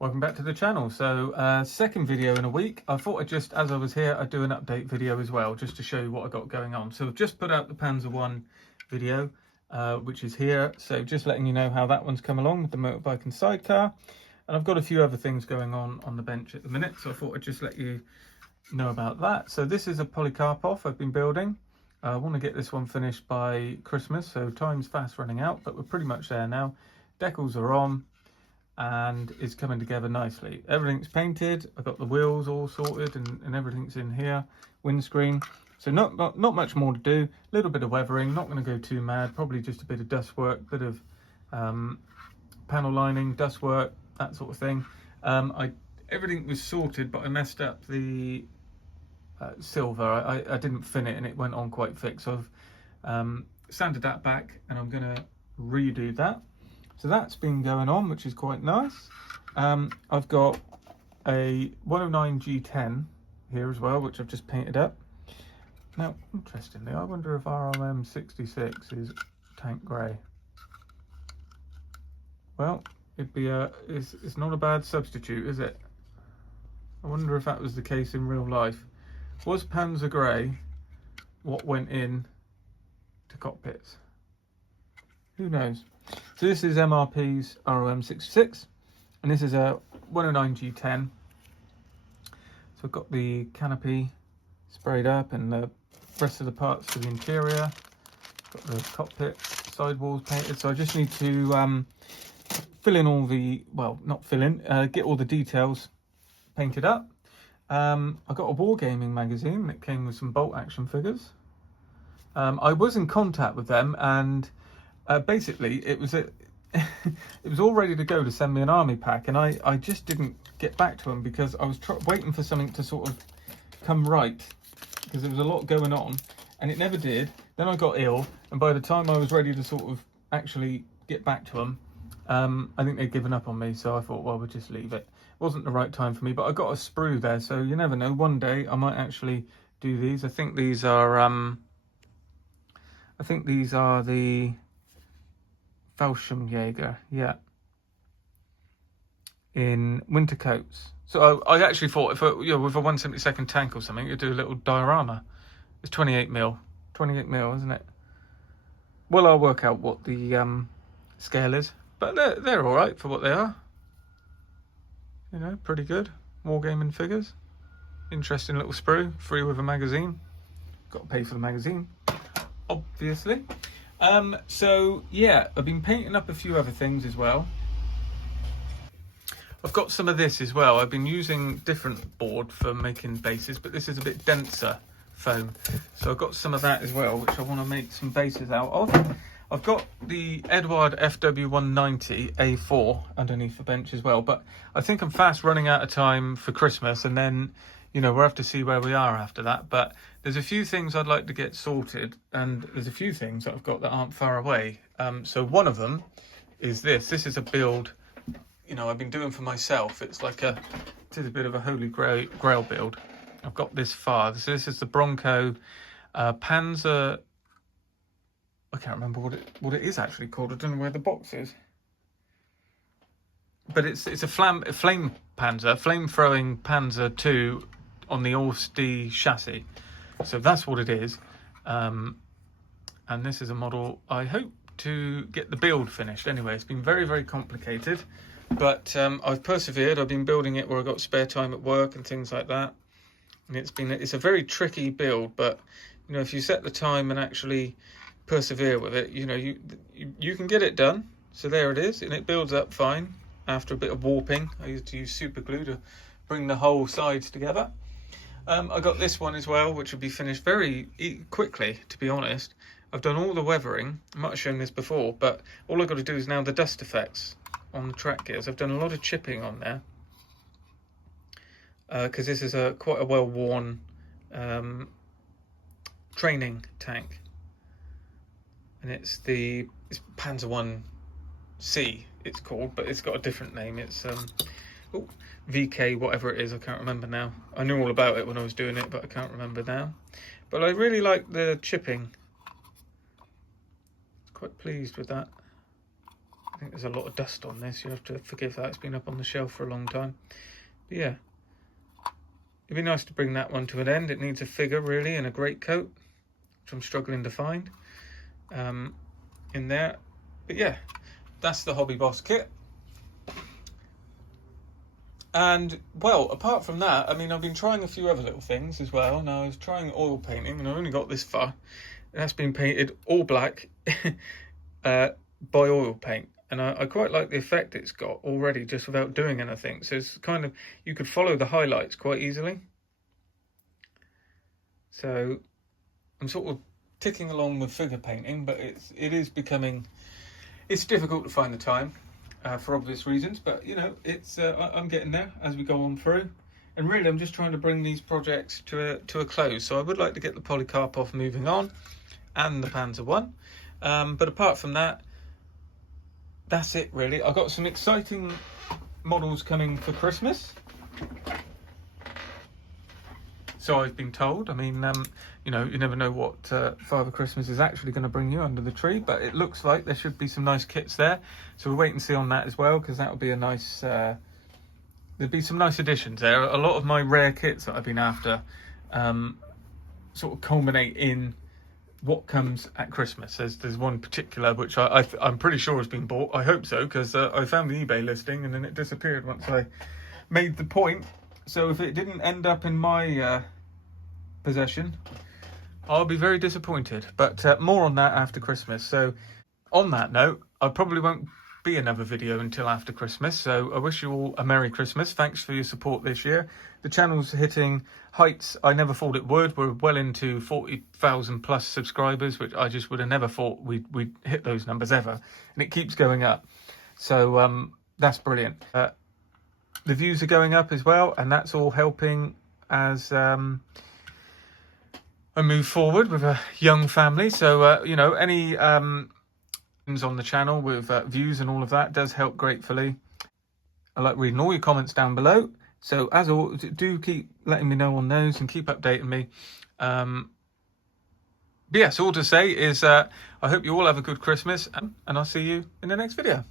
Welcome back to the channel. So second video in a week. I thought as I was here, I'd do an update video as well, just to show you what I got going on. So I've just put out the Panzer I video, which is here. So just letting you know how that one's come along with the motorbike and sidecar. And I've got a few other things going on the bench at the minute. So I thought I'd just let you know about that. So this is a Polycaroff I've been building. I want to get this one finished by Christmas. So time's fast running out, but we're pretty much there now. Decals are on. And it's coming together nicely. Everything's painted. I've got the wheels all sorted and everything's in here. Windscreen. So not much more to do. A little bit of weathering. Not going to go too mad. Probably just a bit of dust work, bit of panel lining, dust work, that sort of thing. Everything was sorted, but I messed up the silver. I didn't fin it and it went on quite thick. So I've sanded that back and I'm going to redo that. So that's been going on, which is quite nice. I've got a 109 G10 here as well, which I've just painted up. Now, interestingly, I wonder if RMM 66 is tank grey. Well, it's not a bad substitute, is it? I wonder if that was the case in real life. Was Panzer grey what went in to cockpits? Who knows? So this is MRP's ROM 66, and this is a 109 G10. So I've got the canopy sprayed up and the rest of the parts for the interior. Got the cockpit sidewalls painted. So I just need to fill in all the, well, not fill in, get all the details painted up. I got a Wargaming magazine that came with some bolt action figures. I was in contact with them and basically, it was all ready to go to send me an army pack, and I just didn't get back to them because I was waiting for something to sort of come right, because there was a lot going on, and it never did. Then I got ill, and by the time I was ready to sort of actually get back to them, I think they'd given up on me, so I thought, well, we'll just leave it. It wasn't the right time for me, but I got a sprue there, so you never know. One day I might actually do these. I think these are the Fallschirmjäger, yeah, in winter coats. So I actually thought if with a 172nd tank or something, you'd do a little diorama. It's 28mm, isn't it? Well, I'll work out what the scale is, but they're all right for what they are. You know, pretty good. Wargaming figures. Interesting little sprue, free with a magazine. Got to pay for the magazine, obviously. So yeah, I've been painting up a few other things as well. I've got some of this as well. I've been using different board for making bases, but this is a bit denser foam. So I've got some of that as well, which I want to make some bases out of. I've got the Edward FW190 A4 underneath the bench as well, but I think I'm fast running out of time for Christmas, and then, you know, we'll have to see where we are after that. But there's a few things I'd like to get sorted, and there's a few things that I've got that aren't far away. So one of them is this. This is a build, you know, I've been doing for myself. It's like it is a bit of a holy grail build. I've got this far. So this is the Bronco Panzer. I can't remember what it is actually called. I don't know where the box is. But it's a flame Panzer, flame-throwing Panzer II on the Horse D chassis. So that's what it is. And this is a model I hope to get the build finished. Anyway, it's been very, very complicated. But I've persevered. I've been building it where I got spare time at work and things like that. And it's a very tricky build, but you know, if you set the time and actually persevere with it, you know, you can get it done. So there it is, and it builds up fine. After a bit of warping, I used to use super glue to bring the whole sides together. I got this one as well, which will be finished very quickly, to be honest. I've done all the weathering. I might have shown this before, but all I've got to do is now the dust effects on the track gears. I've done a lot of chipping on there, because this is quite a well-worn training tank. And it's Panzer I C, it's called, but it's got a different name. It's VK whatever it is, I can't remember now. I knew all about it when I was doing it, but I can't remember now. But I really like the chipping. Quite pleased with that. I think there's a lot of dust on this. You have to forgive that. It's been up on the shelf for a long time. But yeah, it'd be nice to bring that one to an end. It needs a figure really and a greatcoat, which I'm struggling to find in there. But yeah, that's the Hobby Boss kit. And well, apart from that, I mean, I've been trying a few other little things as well. Now I was trying oil painting, and I only got this far. That's been painted all black by oil paint, and I quite like the effect it's got already just without doing anything. So it's kind of, you could follow the highlights quite easily. So I'm sort of ticking along with figure painting, but it is becoming, it's difficult to find the time for obvious reasons, but you know, it's I'm getting there as we go on through. And really, I'm just trying to bring these projects to a close. So I would like to get the Polycaroff moving on, and the Panzer I. But apart from that, that's it really. I've got some exciting models coming for Christmas. So I've been told. I mean, you know, you never know what Father Christmas is actually going to bring you under the tree, but it looks like there should be some nice kits there. So we'll wait and see on that as well, because that will be a nice... there'd be some nice additions there. A lot of my rare kits that I've been after sort of culminate in what comes at Christmas. There's one particular which I'm pretty sure has been bought. I hope so, because I found the eBay listing and then it disappeared once I made the point. So if it didn't end up in my possession, I'll be very disappointed. But more on that after Christmas. So on that note, I probably won't be another video until after Christmas, so I wish you all a Merry Christmas. Thanks for your support this year. The channel's hitting heights I never thought it would. We're well into 40,000 plus subscribers, which I just would have never thought we'd hit those numbers ever, and it keeps going up. So that's brilliant. The views are going up as well, and that's all helping as I move forward with a young family. So you know, any on the channel with views and all of that does help gratefully. I like reading all your comments down below, so as always, do keep letting me know on those and keep updating me. But yes, all to say is I hope you all have a good Christmas, and I'll see you in the next video.